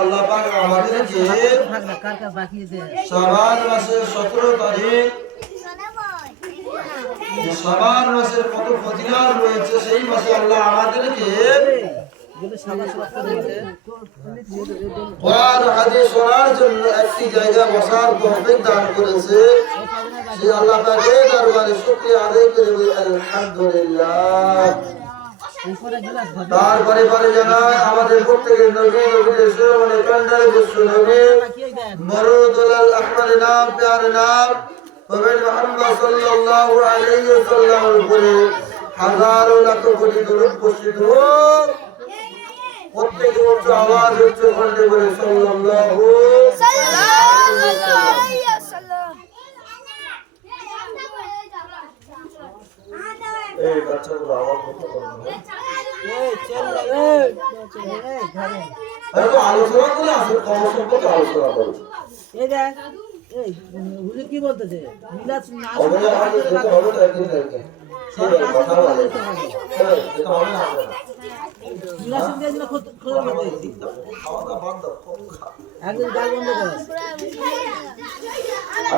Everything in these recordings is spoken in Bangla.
আল্লাহ পাক আমাদেরকে সতেরো তারিখ। মাসের কত ফজিলাত রয়েছে সেই মাসে আল্লাহ আমাদেরকে কোরআন হাদিস শোনার জন্য একটি জায়গা বসার তৌফিক দান করেছে। সেই আল্লাহ পাকের দরবারে শুকরিয়া আদায় করে আলহামদুলিল্লাহ। উপরে গিলাস ধরে তারপরে পরে জানায় আমাদের প্রত্যেকের নবী নবীদের শিরোমণি কান্ডারে বিশ্ব নবী মরুদুলাল আহমদ নাম প্যার নাম। প্রভেদ মোহাম্মদ সাল্লাল্লাহু আলাইহি ওয়াসাল্লামের উপরে হাজারো লাখ কোটি দরুদ বর্ষিত হোক প্রত্যেকে উচ্চ আওয়াজ উচ্চ কণ্ঠে বলে সাল্লাল্লাহু এই বাচ্চাগুলো এই ধরে হয়তো আলোচনা করে আসলে কম সম্পর্কে আলোচনা করবে এই দেখ হুজুর কি বলতেছে মিলাদ না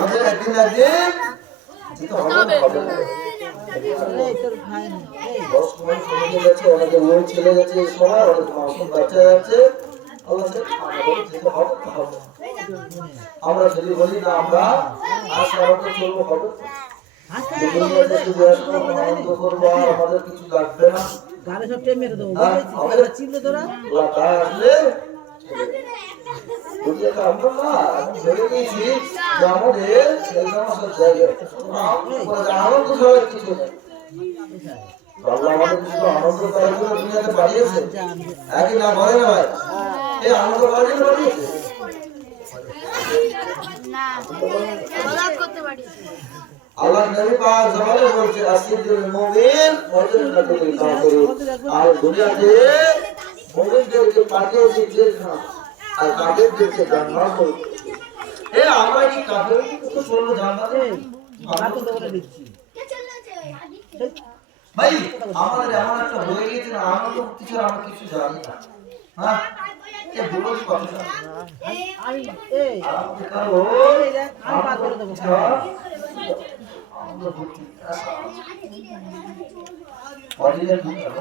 একদিন একদিন অনেকে লোক চলে গেছে এই সময় অনেক মাসুম বাচ্চা যাচ্ছে আল্লাহ বলে, আমাদের যেতে হবে তো হবে। আমরা যদি বলি না আমরা আজ চলবো হবে আমাদের কিছু লাগবে না গালে সব মেরে দেবো হ্যাঁ, চিনলে তোরা আসলে আল্লাহ নবী পাক বলছে আসিদুল মুমিন কাফির আর দুনিয়াতে মুমিনদেরকে পাঠিয়েছে জেলখানা। আর কাফিরদেরকে জান্নাত এ আমরা কি কাফির তো চলল জান্নাতে গাল বন্ধ করে দিচ্ছি ভাই আমাদের এমন একটা হয়ে গেছে না আমরা তো কিছু আমরা কিছু জানি না হ্যাঁ এ বলো কথা আমি এই আপনি কারও এই দেখ আমি বাদ করে দেবো অরিজিনাল দুধ হবে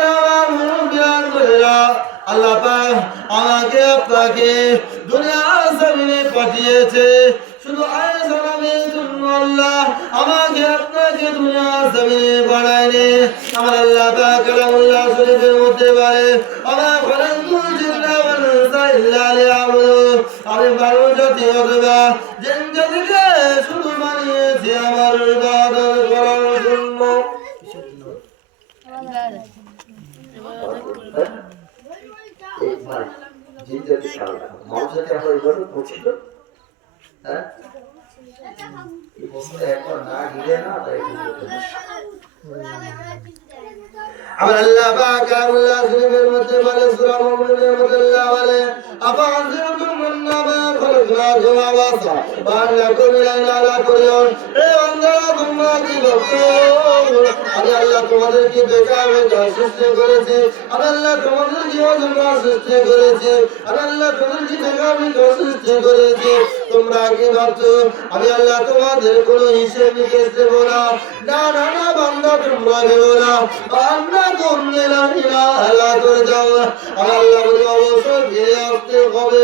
আল্লাহ পাক আমাকে আপনাকে দুনিয়ার জমিনে পাঠিয়েছে। শুধু আয়সালামের জন্য আল্লাহ আমাকে আপনাকে দুনিয়ার জমিনে বানায়নি। আমার আল্লাহ পাক কালামুল্লাহ শরীফের মধ্যে বলে আমার লিয়াবুদু। আমি মানুষ জাতি করার জন্য। এই ভাই, জিন জাতি ছাড়া মানুষ জাতি আমরা করছি তো? হ্যাঁ? এই প্রশ্নটা একবার না গিলে না তাই। আমার আল্লাহ পাক আল্লাহ শরীফের মধ্যে বলে, সূরা মুমিনের মধ্যে আল্লাহ বলে আফাযিরতুম আন্নামা খলাকনাকুম আবাসা ওয়া আন্নাকুম ইলাইনা লা তুরজাউন এ বান্দারা তোমরা কি ভাবছ আমি আল্লাহ তোমাদেরকে বেকার বেকার সৃষ্টি করেছি। আমি আল্লাহ তোমাদেরকে অজন্মা সৃষ্টি করেছি। আমি আল্লাহ তোমাদেরকে বেকার বেকার সৃষ্টি করেছি। তোমরা কি ভাবছ? আমি আল্লাহ তোমাদের কোনো হিসেব নিকেশ দেবো না। না বান্দা তোমরা ভেবো না। আল্লাহ করে যাও। আল্লাহ বলে অবশ্যই ফিরে আসতে হবে।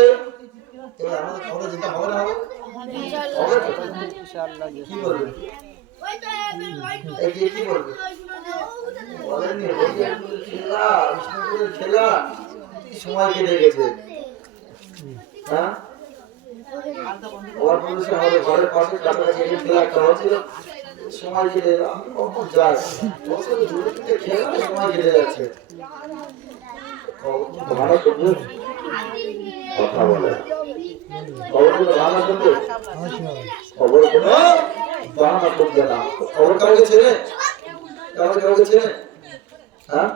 এবার আমাদের খবরে যেতে হবে না কি খেলা সময় কেটে গেছে? হ্যাঁ? ঘরের পাশে কাছাকাছি খেলা একটা হচ্ছিল সময় কেটে আমি কখন যাই বছর দূরে থেকে খেলা সময় কেটে যাচ্ছে ভালো শুনবে কথা বলে। খবর বাহানা শুনবে খবর কোনো শুনবে না। খবর কাউকে চেনে কাউকে কাউকে হ্যাঁ?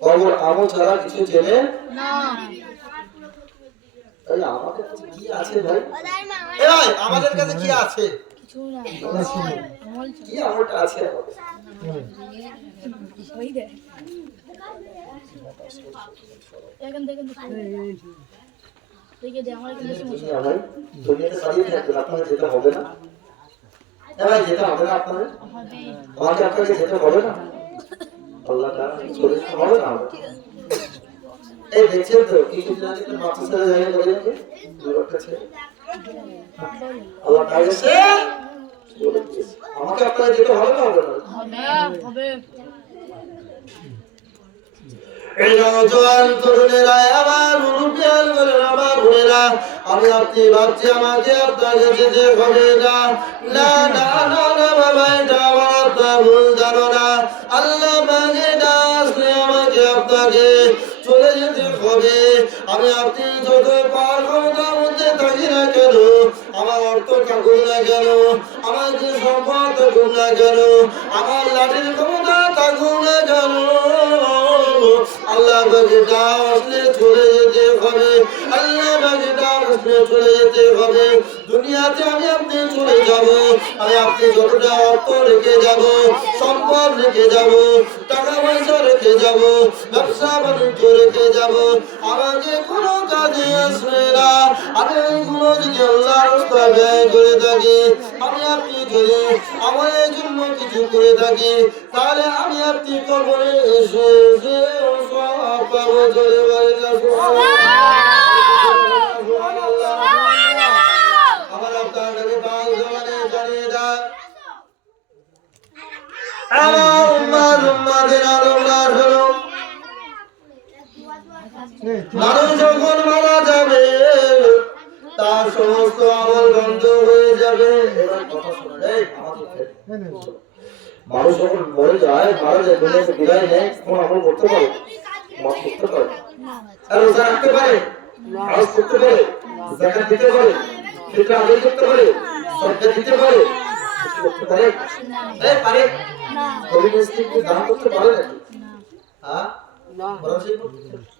খবর আমল ছাড়া কিছু চেনে? তাহলে আমাদের কাছে কি আছে ভাই আমাদের কাছে কি আছে? যেতে হবে না যেতে হবে না আপনাদের আমাকে আপনাকে যেতে হবে না আল্লাহ হবে না এই দেখছেন তো ছেলে আমাকে যেতে হবে না হবে আমি আপনি ভাবছি আমাকে আপনাকে যেতে হবে না না না না বাবা এটা আমার আপনার ভুল জানো না আল্লাহ মাঝে আসলে আমাকে আপনাকে চলে যেতে হবে আমি আপনি যত পার না কেন আমার অর্থ থাকুক না কেন আমার যে সম্পদ না কেন আমার লাঠির ক্ষমতা থাকুক না কেন আল্লাহ বাগে ডাক আসলে চলে যেতে হবে, আল্লাহ বাগে ডাক আসলে চলে যেতে হবে। দুনিয়াতে আমি আপনি চলে যাব, আমি আপনি যতটা অর্থ রেখে যাব, সম্পদ রেখে যাব, টাকা পয়সা রেখে যাব, ব্যবসা বাণিজ্য রেখে যাব, আমাকে কোনো কাজে আসবে না। আমি এইগুলো যদি আল্লাহর রাস্তায় ব্যয় করে থাকি, আমি আপনি যদি আমার এই জন্য কিছু করে থাকি। তাহলে আমি আপনি কবরে এসে সব পাবো চলে বলে না আমার আপনার নবী জমানে জানিয়ে দেয় আমার উম্মাদ, উম্মাদের আলমদার হলো। মানুষ যখন মারা যাবে তার সমস্ত আমল বন্ধ হয়ে যাবে। এবার কথা শোনেন, এই, মানুষ যখন মরে যায় মারা যায় দুনিয়াতে বিদায় নেয় কোন আমল করতে পারে। মত করতে পারে। আর রোজা রাখতে পারে। নামাজ করতে পারে। জাকাত দিতে পারে। ফিতরা আদায় করতে পারে। সদকা দিতে পারে। করতে পারে। এই পারে। গরিব মিসকিনকে দান করতে পারে নাকি? হ্যাঁ? বলা সেই না।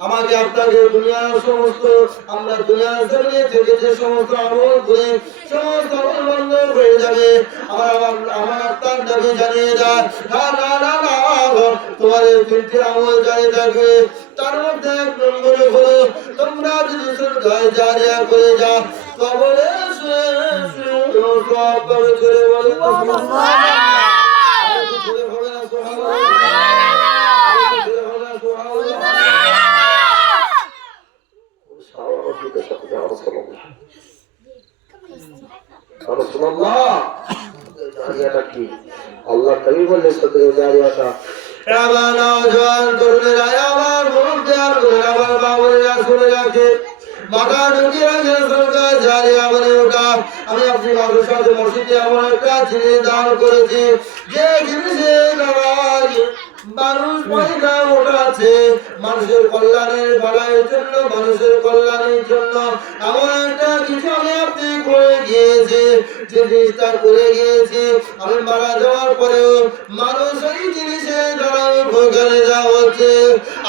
আমাকে আপনাকে দুনিয়ার সমস্ত আমরা দুনিয়ার জমিনে থেকে যে সমস্ত আমল করে সমস্ত আমল বন্ধ হয়ে যাবে আমার আমার- আপনার দাবি জানিয়ে যায় না না না না তোমার তিনটি আমল জানিয়ে থাকবে তার মধ্যে এক নম্বরে হলো তোমরা যদি সরকার জারিয়া করে যাও কবরে শুয়ে শুয়ে সব করে বলে চলে হবে না সুবহানাল্লাহ আল্লাহ কবি বললে সত্যি জারিয়াটা আমার নওজোয়ান তরুণেরা আমার মুরব্বিয়ার বোনেরা, আমার বাবুরা শুনে রাখে মাথা ঢুকিয়ে রাখে সরকার জারিয়া বলে ওটা আমি আপনি মানুষ সাথে মসজিদে এমন একটা জিনিস দান করেছি যে জিনিসের নামাজ মানুষ পয়সা ওঠাচ্ছে মানুষের কল্যাণের ভাড়ার জন্য, মানুষের কল্যাণের জন্য। এমন একটা কিছু আমি আপনি করে গিয়েছি, যে জিনিসটা করে গিয়েছি। আমি মারা যাওয়ার পরেও মানুষ এই জিনিসের দ্বারা ভোগানে দেওয়া হচ্ছে।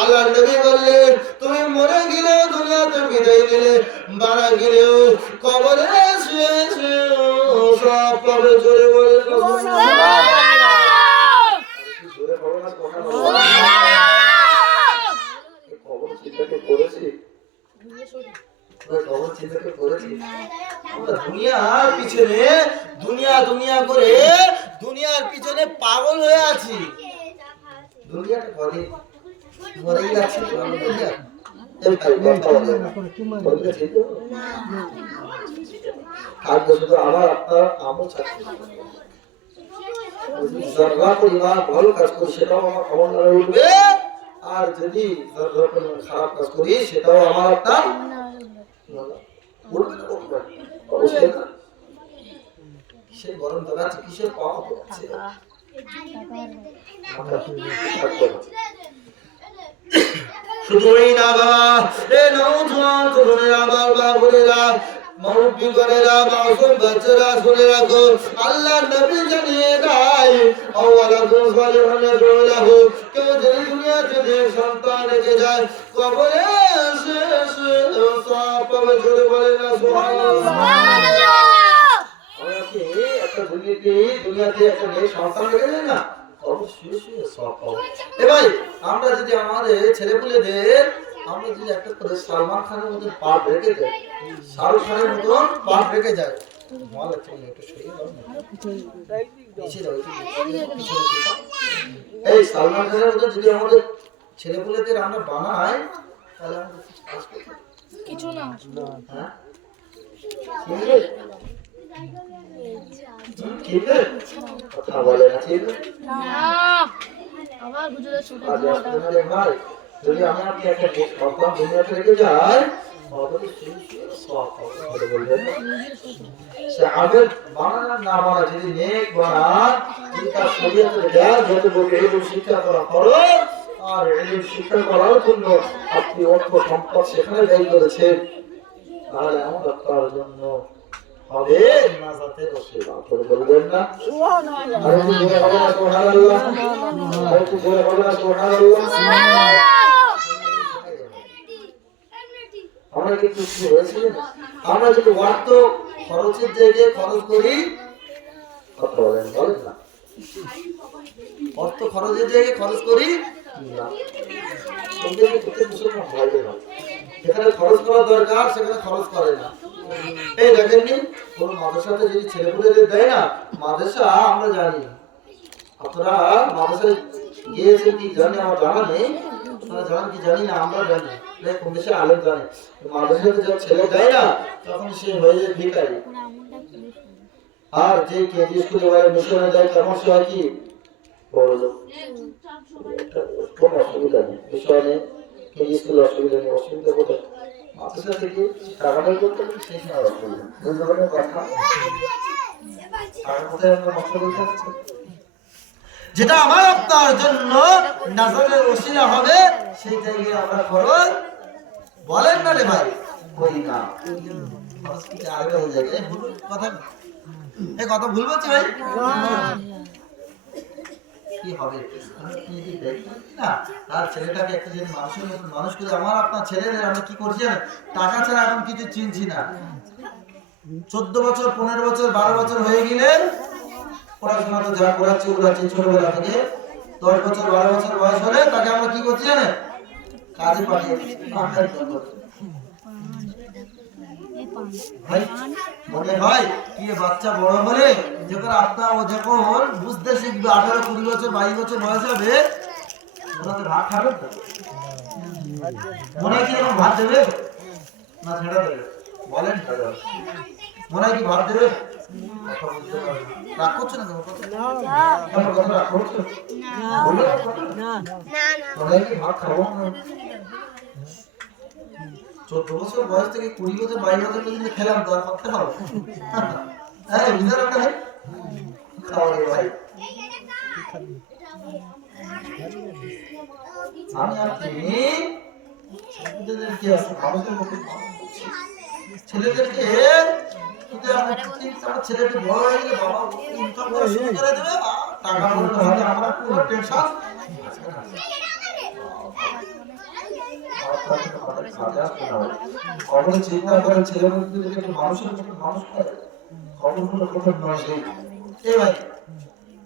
আল্লাহ নবী বললে, তুমি মরে গেলেও দুনিয়াতে বিদায় দিলে মারা গেলেও কবরে শুয়ে শুয়ে সব বলে জোরে বলো না খবর চিন্তাকে করেছি দুনিয়ার পিছনে দুনিয়া দুনিয়া করে দুনিয়ার পিছনে পাগল হয়ে আছি। দুনিয়াটা মরেই যাচ্ছে আমার আপনার চাকরি ভালো কাজ করি সেটাও আমার খবর উঠবে। আর যদি খারাপ কাজ করি সেটাও আমার আপনার কিসের গরম দেখাচ্ছে কিসের পাওয়া হচ্ছে আমরা থাকব না। না বাবা এ নৌজওয়ান তরুণেরা আমার মুরব্বী করেরা মাসুম বাচ্চারা শুনে রাখো আল্লাহ নবী জানিয়ে দেয় আওয়ালাদুন সালিহুন ইয়াদউলাহু কেউ যদি সন্তান রেখে যায়, কবরে এসে সব পাবে বলে না, সুবহানাল্লাহ। একটা দুনিয়াতে একটা সন্তান রেখে যায় না? অবশ্যই সব পাবো। এ ভাই, আমরা যদি আমাদের ছেলেপুলেদের আমরা যদি একটা করে সালমান খানের মতন পাঠ রেখে যাই শাহরুখ খানের মতন পাঠ রেখে যাই লাগছে একটু দাও না। পিছিয়ে। এই সালমান খানের মতন যদি আমাদের ছেলেপুলেদের আমরা বানাই তাহলে আমাদের কিছু হ্যাঁ? ঠিক আছে? ঠিক কথা বলে না ঠিক গুজরাট ভাই যদি আমি আপনি একটা আবেদ বানান আর বানা যদি দেয় শিক্ষা করা আর শিক্ষা করার জন্য আপনি অর্থ সম্পদ সেখানে ব্যয় করেছেন। তাহলে আমার জন্য আমরা কিন্তু অর্থ খরচের জায়গায় খরচ করি অর্থ খরচের জায়গায় খরচ করি, না। ওদেরকে করতে মুসলমান ভাইদের না। যেখানে খরচ করা দরকার, সেখানে খরচ করে না। এই দেখেননি কোন মাদ্রাসাতে যদি ছেলেপুলেদের দেয় না, মাদ্রাসা আমরা জানি আপনারা মাদ্রাসায় গিয়েছেন কি জানি আমার জানা নেই। আপনারা জানেন কি জানি না, আমরা জানি না। কোন দেশে আলেম জানে। মাদ্রাসাতে যখন ছেলে দেয় না, তখন সে হয়ে যায় ভিখারি। আর যে কেজি স্কুলে বাইরে মিশনে দেয় তখন সে হয় কি? বড় লোক। এটা কোনো অসুবিধা নেই। বিষয় নেই। কেজি স্কুলে অসুবিধা নেই, অসুবিধা কোথায়? হচ্ছে যেটা আমার আপনার জন্য নাজারের ওসিলা হবে সেই জায়গায় আমরা খরচ। বলেন না রে ভাই না? কথা ভুল বলছি ভাই? কি হবে? আপনি না? তার ছেলেটাকে একটা যদি মানুষের মতো মানুষ করে, আমার আপনার ছেলেদের আমরা কি করছি জানেন? টাকা ছাড়া এখন কিছু চিনছি না। চোদ্দ বছর, পনেরো বছর, বারো বছর হয়ে গেলে পড়াশোনা তো যা করাচ্ছি করাচ্ছি ছোটবেলা থেকে। দশ বছর, বারো বছর বয়স হলে তাকে আমরা কি করছি জানেন? কাজে পাঠিয়ে করতে। ভাই কি বাচ্চা বড় হলে? যখন আপনার ও যখন বুঝতে শিখবে আঠারো কুড়ি বছর বাইশ বছর বয়স হবে। ওনাকে ভাত খাবে মনে হয় কি যখন ভাত দেবে? না ছেড়ে দেবে। বলেন দাদা। মনে হয় কি ভাত দেবে? না। রাগ করছ না কথা? রাগ করছ? না। কি ভাত খাব না? চোদ্দ বছর বয়স থেকে কুড়ি বছর বাইশ বছর পর্যন্ত খেলাম তো আর করতে হবে হ্যাঁ বুঝতে পারবে ভাই খাওয়া রে ভাই। আমি আপনি ছেলেদেরকে মানুষের মতো ছেলেদেরকে বাবা টাকা না। কখনো চিন্তা করেন ছেলে মানুষের মতো মানুষ করে খবরগুলো কোথাও নয় এই ভাই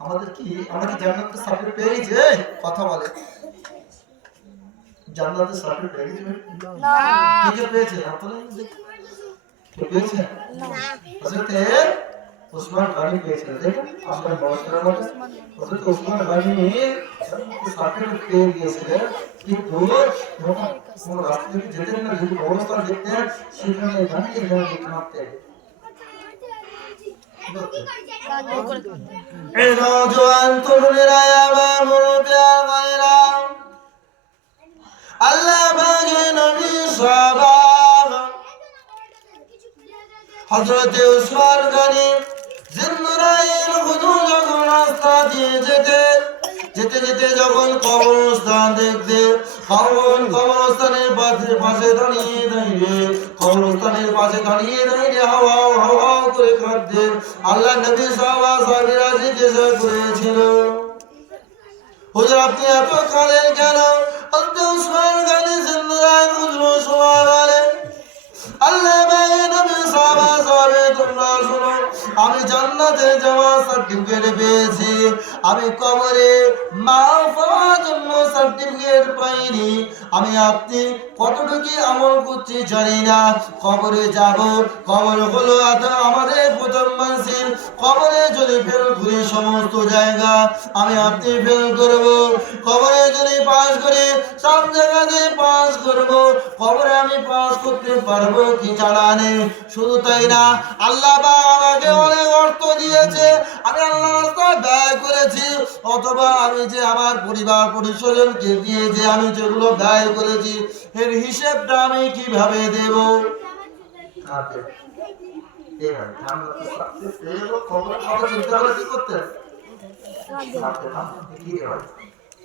আমাদের কি আমরা কি জান্নাতের সার্টিফিকেট পেয়ে এই, কথা বলে জান্নাতের সার্টিফিকেট পেয়ে গেছি? কে পেয়েছে? আপনারা পেয়েছে হযরতে উসমান গানি পেয়েছে দেখুন আপনার বয়সের মধ্যে হযরত উসমান গানি সার্টিফিকেট পেয়ে গিয়েছিলেন কিন্তু কোন রাস্তা থেকে যেতেন না, যদি অবস্থান দেখতেন, সেখানে তরুণেরা আমার মুরব্বিয়ার ভাইরা আল্লাহ নবী সাহাবা হযরত উসমান গনি যেতে যেতে যখন কবরস্থান দেখতে কবর কবরস্থানের পাশে পাশে দাঁড়িয়ে দাঁড়িয়ে, কবরস্থানের পাশে দাঁড়িয়ে দাঁড়িয়ে হাওয়া হাওয়া করে কাঁদতে আল্লাহ নবী সাহাবা সাহাবীরা জিজ্ঞাসা করেছিল। হুজুর, আপনি এত কাঁদেন কেন? হযরত উসমান গনি জিন্নারাইল হুদু সময় বলেন আল্লাহ তোমরা শোনো। আমি জান্নাতে যাওয়ার সার্টিফিকেট পেয়েছি। আমি কবরে সার্টিফিকেট পাইনি। আমি আপনি কতটুকু আমল করছি জানি না। কবরে যাব, কবর হলো আমাদের প্রথম মানসির কবরে যদি ফেল করি সমস্ত জায়গা আমি আপনি ফেল করব। কবরে সব জায়গাতে পাস করব। কবরে আমি পাস করতে পারব কি জানা নেই। শুধু তাই না আল্লাহ বা আমাকে অনেক অর্থ দিয়েছে। আমি আল্লাহ রাস্তায় ব্যয় করেছি। অথবা আমি যে আমার পরিবার পরিস্বজনকে দিয়ে যে আমি যেগুলো ব্যয় করেছি এর হিসেবটা আমি কীভাবে দেব? গেল খবর খবর চিন্তা করে কি রে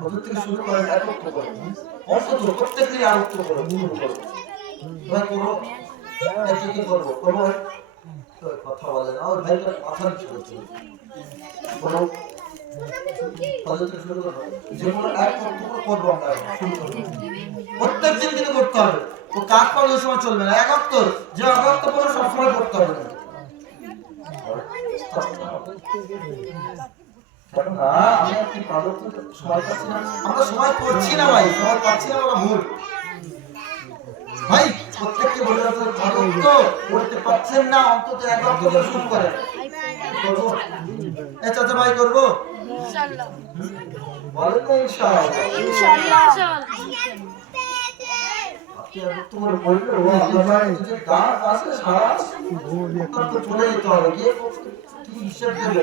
ফজর থেকে শুরু করেন একত্র করেন অন্তত প্রত্যেকদিন একত্র করেন শুরু করেন এবার করব একটু কি করব করব কথা বলে না এক প্রত্যেক দিন কিন্তু করতে হবে। ও কাজ পাবে সময় চলবে না। এক অক্টর যে এক অক্টর পরে সবসময় করতে হবে না। আমরা সময় করছি না ভাই সময় পাচ্ছি না বলা ভুল। ভাই প্রত্যেককে বলে রাখতে পাদক তো করতে পারছেন না অন্তত এক করে শুরু করেন। করব? এ চাচা ভাই করব? বলেন না ইনশাআল্লাহ আপনি তোমার বলবে ও আল্লাহ ভাই দাঁত আছে সারা তো চলে যেতে হবে গিয়ে কি হিসেব দেবে?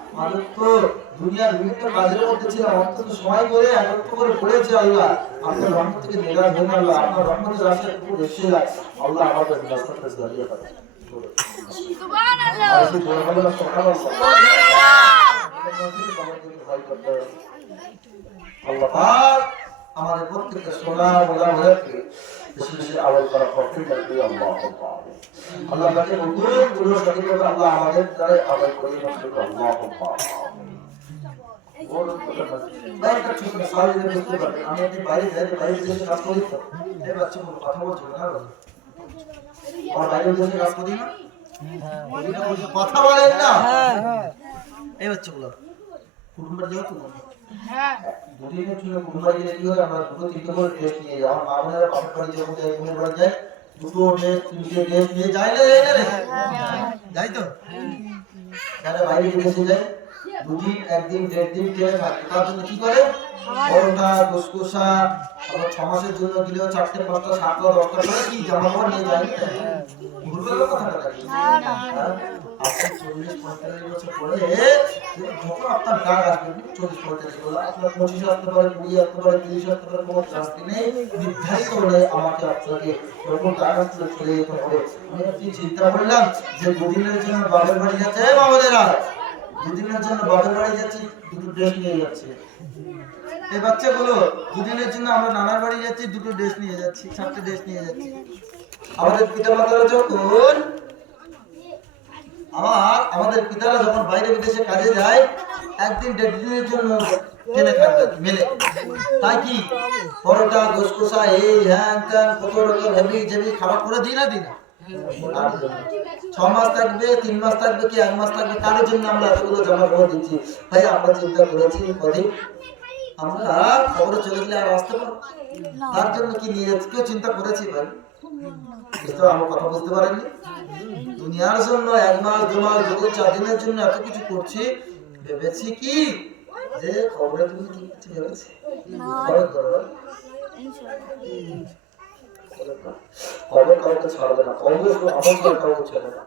মানুষ তো দুনিয়ার বিভিন্ন কাজের মধ্যে ছিল অন্তত সময় করে একত্র করে পড়েছে আল্লাহ। আপনার রহমত থেকে নিরাশ হন আল্লাহ আপনার রহমতের আশায় একটু এসে আল্লাহ। আমাদের রাস্তাটা দাঁড়িয়ে পারে বলে বলে আল্লাহ। আমাদের প্রত্যেকটা সোনা মোলা মোলাকে বেশি বেশি আমল করা তৌফিক দান আল্লাহ আল্লাহ পাকে নতুন পুরো সঠিক আল্লাহ আমাদের দ্বারা আমল করি নষ্ট আল্লাহ বাইরেটা ছোট না, সারা দিনে বুঝতে পারবে। আমি একদিন বাইরে যাই, বাইরে গিয়ে কাজ করি তো। এই বাচ্চাগুলো কথা বলছে না, না? আমার বাইরে বসে কাজ করি না? বলি না, বলছে, কথা বলেন না এই বাচ্চাগুলো কুটুম্বার যাও তো কুটুম্বার গেলে কি হয় আমরা দুটো তিনটে করে টেস্ট নিয়ে যাই। আমার মা বোনেরা বাপের বাড়ি যখন যায় বোনের বাড়ি যায় দুটো তিনটে নিয়ে যায় না যায় না রে যাই তো। যারা বাইরে যায় দুদিন একদিন দেড় দিন টেনে থাকে তার জন্য কি করে? পরোটা কুসকুসা আবার ছ মাসের জন্য দিলেও চারটে পাঁচটা সাতটা দশটা করে কি? জামা কাপড় নিয়ে যায় ভুল করল কথাটা নাকি হ্যাঁ? চল্লিশ পঁয়তাল্লিশ বছর পরে যখন আপনার ডাক আসবে চল্লিশ পঁয়তাল্লিশ বলে আপনার পঁচিশ আসতে পারে কুড়ি আসতে পারে তিরিশ আসতে পারে কোনো শাস্তি নেই। নির্ধারিত হলে আমাকে আপনাকে যখন ডাক আসলে চলে যেতে হবে। আমি চিন্তা করলাম যে দুদিনের জন্য বাবার বাড়ি যাচ্ছে বাবাদেরা দুদিনের জন্য বাড়ি যাচ্ছি, দুটো ড্রেস নিয়ে যাচ্ছে। এই বাচ্চাগুলো দুদিনের জন্য আমরা নানার বাড়ি যাচ্ছি, দুটো ড্রেস নিয়ে যাচ্ছি, চারটে ড্রেস নিয়ে যাচ্ছি। আমাদের যখন আমাদের পিতারা যখন বাইরে বিদেশে কাজে যায়, একদিন দেড় দিনের জন্য ট্রেনে থাকবে, মেলে। তাই কি? পরোটা গোসকোসা এই হ্যান ত্যান, কত রকম হেভি খাবার করে দিই না দিই না। ছ মাস থাকবে তিন মাস থাকবে কি এক মাস থাকবে? কারোর জন্য আমরা এতগুলো জামা কাপড় দিচ্ছি? ভাই আমরা চিন্তা করেছি কদিন? আমরা খবরে চলে গেলে আর আসতে পারব তার জন্য কি নিয়ে কেউ চিন্তা করেছি ভাই? বুঝতে আমার কথা বুঝতে পারেননি? দুনিয়ার জন্য এক মাস দু মাস দু চার দিনের জন্য এত কিছু করছি ভেবেছি কি যে খবরে তুমি কি কিছু ভেবেছি? খবর করো খবর কাউকে ছাড়বে না। খবর আমার কাউকে ছাড়বে না।